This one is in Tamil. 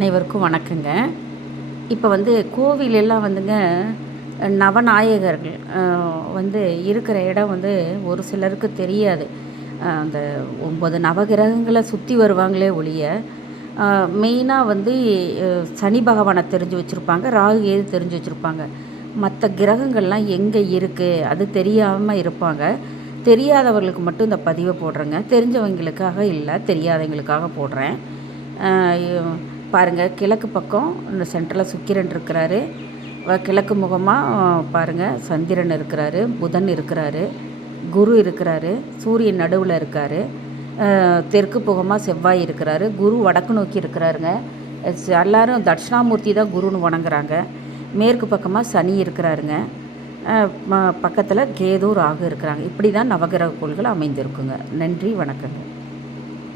அனைவருக்கும் வணக்கங்க. இப்போ கோவிலெல்லாம் நவநாயகர்கள் இருக்கிற இடம் ஒரு சிலருக்கு தெரியாது. அந்த 9 நவகிரகங்கள சுற்றி வருவாங்களே ஒழிய, மெயினாக சனி பகவானை தெரிஞ்சு வச்சுருப்பாங்க, ராகு கேது தெரிஞ்சு வச்சுருப்பாங்க. மற்ற கிரகங்கள்லாம் எங்கே இருக்குது அது தெரியாமல் இருப்பாங்க. தெரியாதவர்களுக்கு மட்டும் இந்த பதிவை போடுறேங்க. தெரிஞ்சவங்களுக்காக இல்லை, தெரியாதவங்களுக்காக போடுறேன். பாருங்கள், கிழக்கு பக்கம் இந்த சென்டரில் சுக்கிரன் இருக்கிறாரு. கிழக்கு முகமாக பாருங்கள், சந்திரன் இருக்கிறாரு, புதன் இருக்கிறாரு, குரு இருக்கிறாரு, சூரியன் நடுவில் இருக்கார். தெற்கு முகமாக செவ்வாய் இருக்கிறாரு, குரு வடக்கு நோக்கி இருக்கிறாருங்க. எல்லோரும் தட்சிணாமூர்த்தி தான் குருன்னு வணங்குறாங்க. மேற்கு பக்கமாக சனி இருக்கிறாருங்க. பக்கத்தில் கேது ராகு இருக்கிறாங்க. இப்படி தான் நவகிரக கோள்கள் அமைந்திருக்குங்க. நன்றி, வணக்கங்க.